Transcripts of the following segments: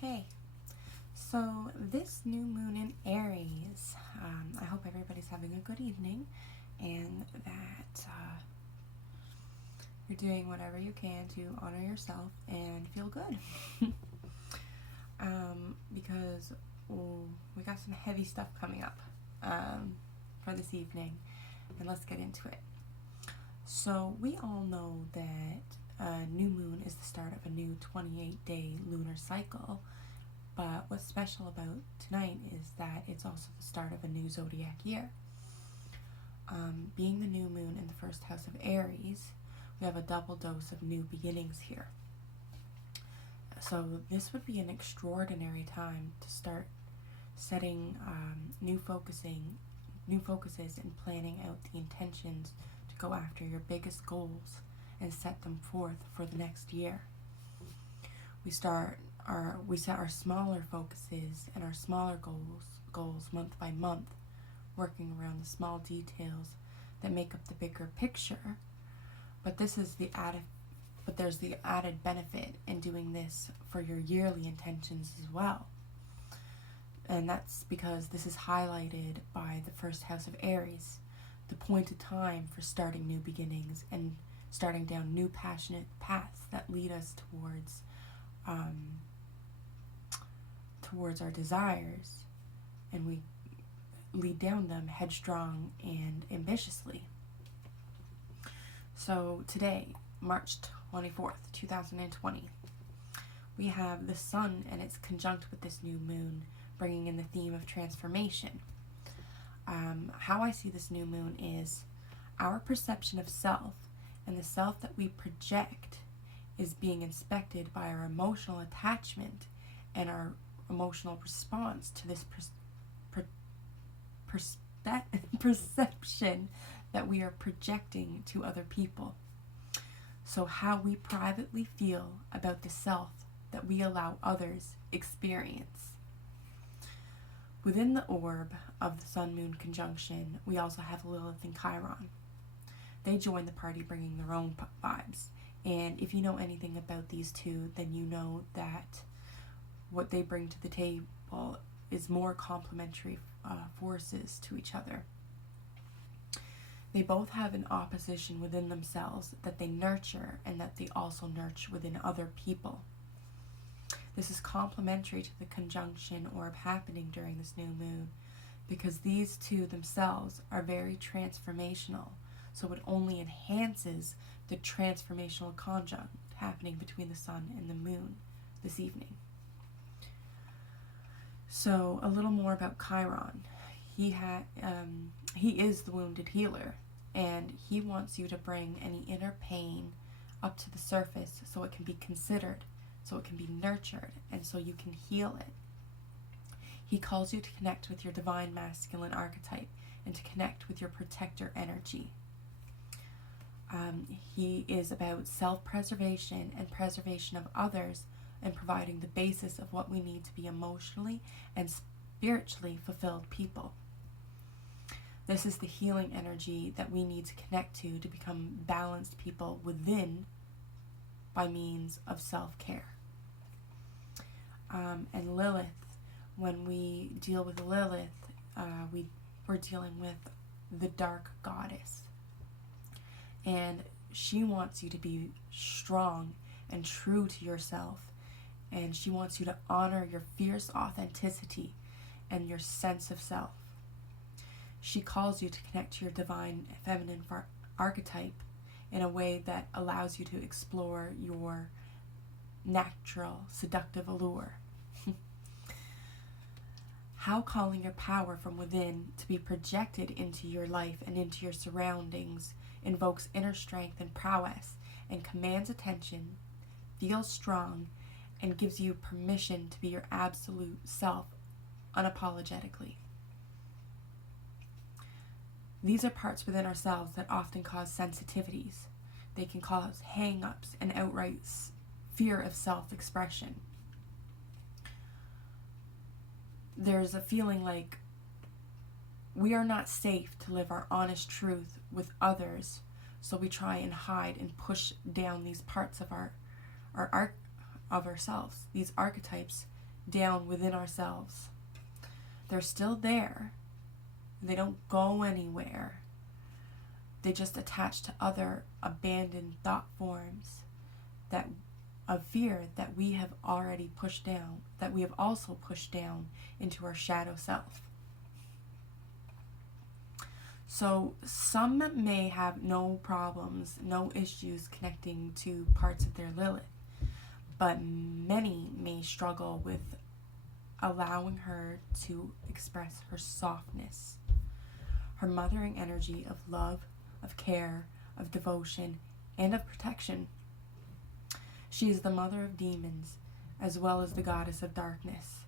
Hey, so this new moon in Aries, I hope everybody's having a good evening and that you're doing whatever you can to honor yourself and feel good. Because we got some heavy stuff coming up for this evening, and let's get into it. So we all know that new moon is the start of a new 28-day lunar cycle. But what's special about tonight is that it's also the start of a new zodiac year. Being the new moon in the first house of Aries, we have a double dose of new beginnings here. So this would be an extraordinary time to start setting new focuses and planning out the intentions to go after your biggest goals and set them forth for the next year. We set our smaller focuses and our smaller goals month by month, working around the small details that make up the bigger picture. But there's the added benefit in doing this for your yearly intentions as well. And that's because this is highlighted by the first house of Aries, the point of time for starting new beginnings and starting down new passionate paths that lead us towards our desires, and we lead down them headstrong and ambitiously. So today, March 24th, 2020, we have the sun and its conjunct with this new moon, bringing in the theme of transformation. How I see this new moon is our perception of self and the self that we project is being inspected by our emotional attachment and our emotional response to this perception that we are projecting to other people. So how we privately feel about the self that we allow others experience. Within the orb of the Sun-Moon conjunction, we also have Lilith and Chiron. They join the party bringing their own vibes. And if you know anything about these two, then you know that what they bring to the table is more complementary forces to each other. They both have an opposition within themselves that they nurture and that they also nurture within other people. This is complementary to the conjunction orb happening during this new moon because these two themselves are very transformational, so it only enhances the transformational conjunct happening between the sun and the moon this evening. So a little more about Chiron. He is the wounded healer, and he wants you to bring any inner pain up to the surface so it can be considered, so it can be nurtured, and so you can heal it. He calls you to connect with your divine masculine archetype and to connect with your protector energy. He is about self-preservation and preservation of others and providing the basis of what we need to be emotionally and spiritually fulfilled people. This is the healing energy that we need to connect to become balanced people within by means of self-care. And Lilith, when we deal with Lilith, we're dealing with the dark goddess. And she wants you to be strong and true to yourself. And she wants you to honor your fierce authenticity and your sense of self. She calls you to connect to your divine feminine archetype in a way that allows you to explore your natural seductive allure. How calling your power from within to be projected into your life and into your surroundings invokes inner strength and prowess and commands attention, feels strong, and gives you permission to be your absolute self unapologetically. These are parts within ourselves that often cause sensitivities. They can cause hang-ups and outright fear of self-expression. There's a feeling like we are not safe to live our honest truth with others, so we try and hide and push down these parts of ourselves, these archetypes, down within ourselves. They're still there. They don't go anywhere. They just attach to other abandoned thought forms of fear that we have already pushed down, that we have also pushed down into our shadow self. So some may have no problems, no issues connecting to parts of their Lilith, but many may struggle with allowing her to express her softness, her mothering energy of love, of care, of devotion, and of protection. She is the mother of demons, as well as the goddess of darkness,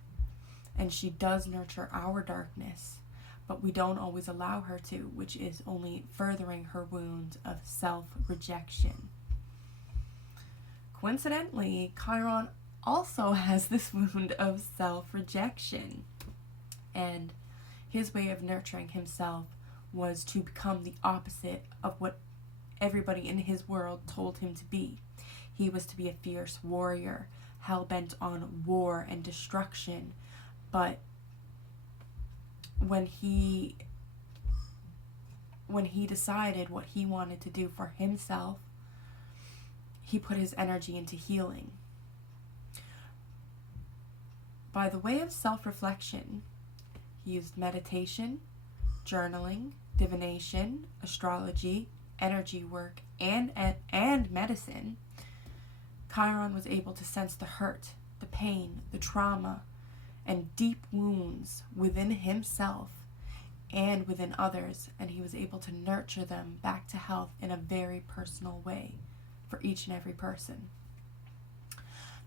and she does nurture our darkness, but we don't always allow her to, which is only furthering her wounds of self-rejection. Coincidentally, Chiron also has this wound of self-rejection, and his way of nurturing himself was to become the opposite of what everybody in his world told him to be. He was to be a fierce warrior, hell-bent on war and destruction, but when he decided what he wanted to do for himself, he put his energy into healing. By the way of self-reflection, he used meditation, journaling, divination, astrology, energy work, and medicine. Chiron was able to sense the hurt, the pain, the trauma, and deep wounds within himself and within others, and he was able to nurture them back to health in a very personal way for each and every person.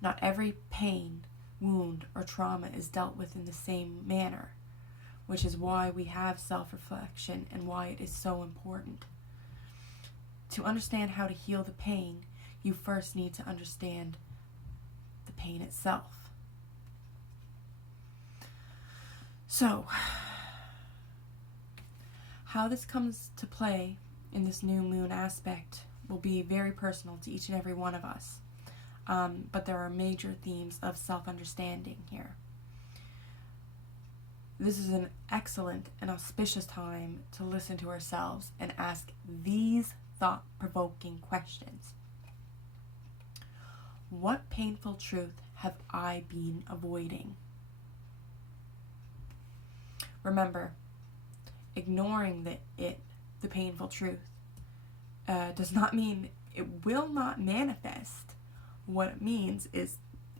Not every pain, wound, or trauma is dealt with in the same manner, which is why we have self-reflection and why it is so important. To understand how to heal the pain, you first need to understand the pain itself. So, how this comes to play in this new moon aspect will be very personal to each and every one of us. But there are major themes of self-understanding here. This is an excellent and auspicious time to listen to ourselves and ask these thought-provoking questions. What painful truth have I been avoiding? Remember, ignoring the painful truth does not mean it will not manifest. What it means is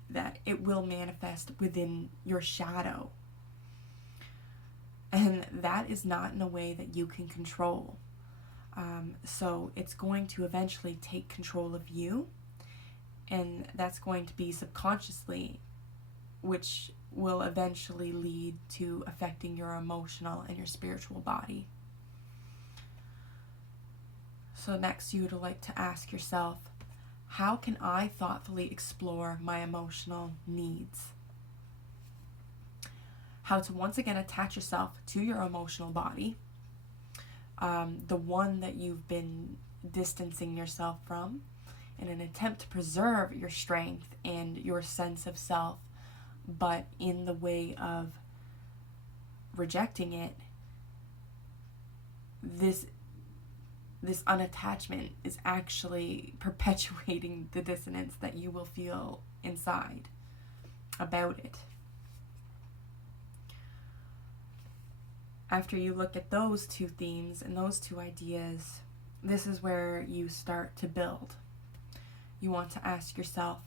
that it will manifest within your shadow. And that is not in a way that you can control. So it's going to eventually take control of you, and that's going to be subconsciously, which will eventually lead to affecting your emotional and your spiritual body. So next, you would like to ask yourself, how can I thoughtfully explore my emotional needs? How to once again attach yourself to your emotional body, the one that you've been distancing yourself from, in an attempt to preserve your strength and your sense of self, but in the way of rejecting it, this unattachment is actually perpetuating the dissonance that you will feel inside about it. After you look at those two themes and those two ideas, this is where you start to build. You want to ask yourself,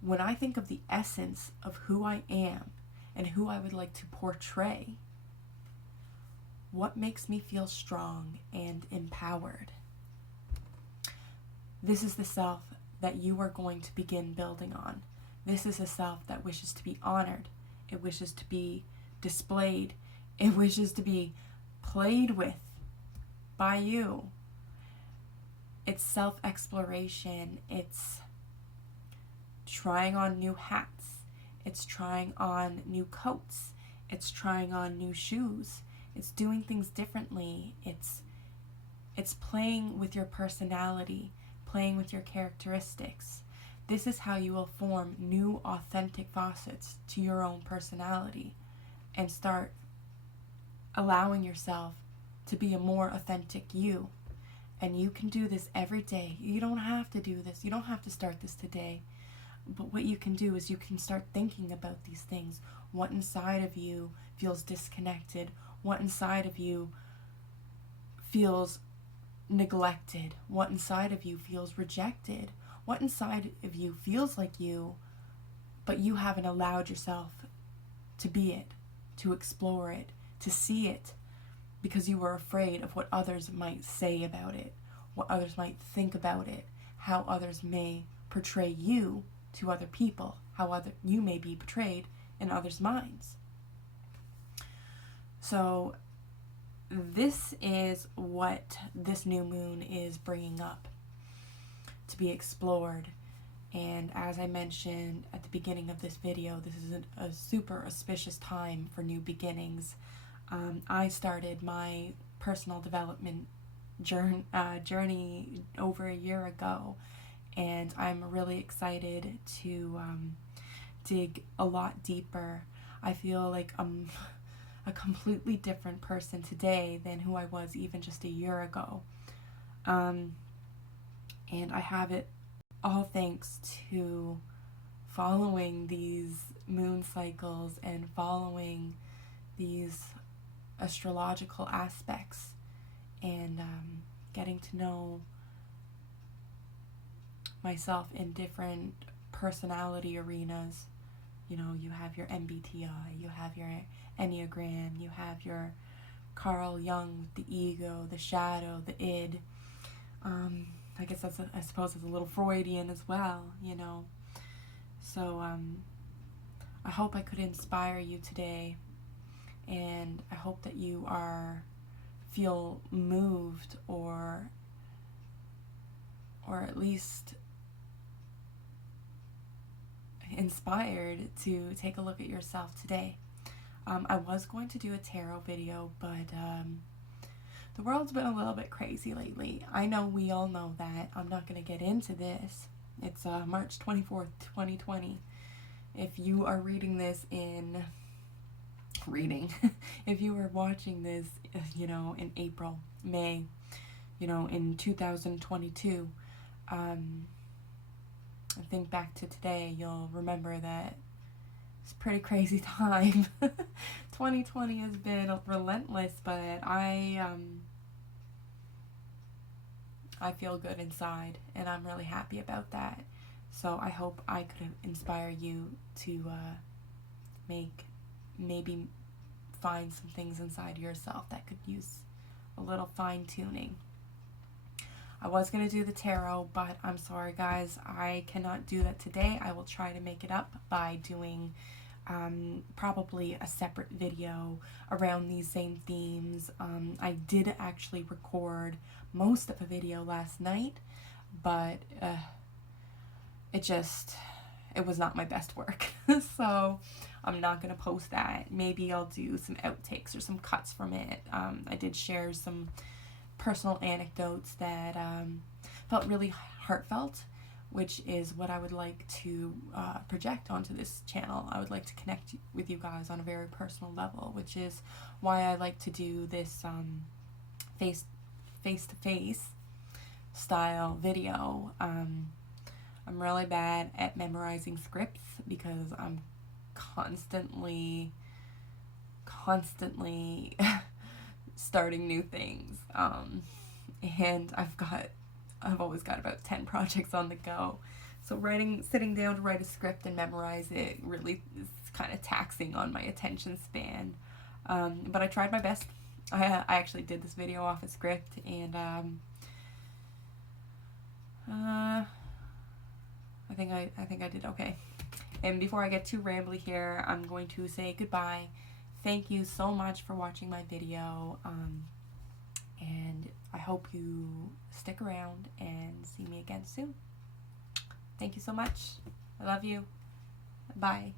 when I think of the essence of who I am and who I would like to portray, what makes me feel strong and empowered? This is the self that you are going to begin building on. This is a self that wishes to be honored. It wishes to be displayed. It wishes to be played with by you. It's self-exploration. It's trying on new hats. It's trying on new coats. It's trying on new shoes. It's doing things differently. It's playing with your personality, playing with your characteristics. This is how you will form new authentic facets to your own personality and start allowing yourself to be a more authentic you. And you can do this every day. You don't have to do this. You don't have to start this today. But what you can do is you can start thinking about these things. What inside of you feels disconnected? What inside of you feels neglected? What inside of you feels rejected? What inside of you feels like you, but you haven't allowed yourself to be it, to explore it, to see it, because you were afraid of what others might say about it, what others might think about it, how others may portray you to other people, how you may be portrayed in others' minds. So this is what this new moon is bringing up to be explored. And as I mentioned at the beginning of this video, this is a super auspicious time for new beginnings. I started my personal development journey over a year ago, and I'm really excited to dig a lot deeper. I feel like I'm a completely different person today than who I was even just a year ago. And I have it all thanks to following these moon cycles and following these astrological aspects and getting to know myself in different personality arenas. You know, you have your MBTI, you have your Enneagram, you have your Carl Jung, the ego, the shadow, the id. I guess I suppose it's a little Freudian as well, you know. So I hope I could inspire you today, and I hope that you feel moved or at least inspired to take a look at yourself today. I was going to do a tarot video, but the world's been a little bit crazy lately. I know we all know that. I'm not going to get into this. It's March 24th, 2020. If you are reading this if you were watching this, you know, in April, May, you know, in 2022, I think back to today, you'll remember that it's a pretty crazy time. 2020 has been relentless, but I feel good inside, and I'm really happy about that. So I hope I could inspire you to maybe find some things inside yourself that could use a little fine-tuning. I was going to do the tarot, but I'm sorry guys, I cannot do that today. I will try to make it up by doing probably a separate video around these same themes. I did actually record most of a video last night, but it was not my best work. So I'm not going to post that. Maybe I'll do some outtakes or some cuts from it. I did share some personal anecdotes that felt really heartfelt, which is what I would like to project onto this channel. I would like to connect with you guys on a very personal level, which is why I like to do this face-to-face style video. I'm really bad at memorizing scripts because I'm constantly starting new things, and I've always got about 10 projects on the go. So sitting down to write a script and memorize it really is kind of taxing on my attention span. But I tried my best. I actually did this video off a script, and I think I did okay. And before I get too rambly here, I'm going to say goodbye. Thank you so much for watching my video, and I hope you stick around and see me again soon. Thank you so much. I love you. Bye.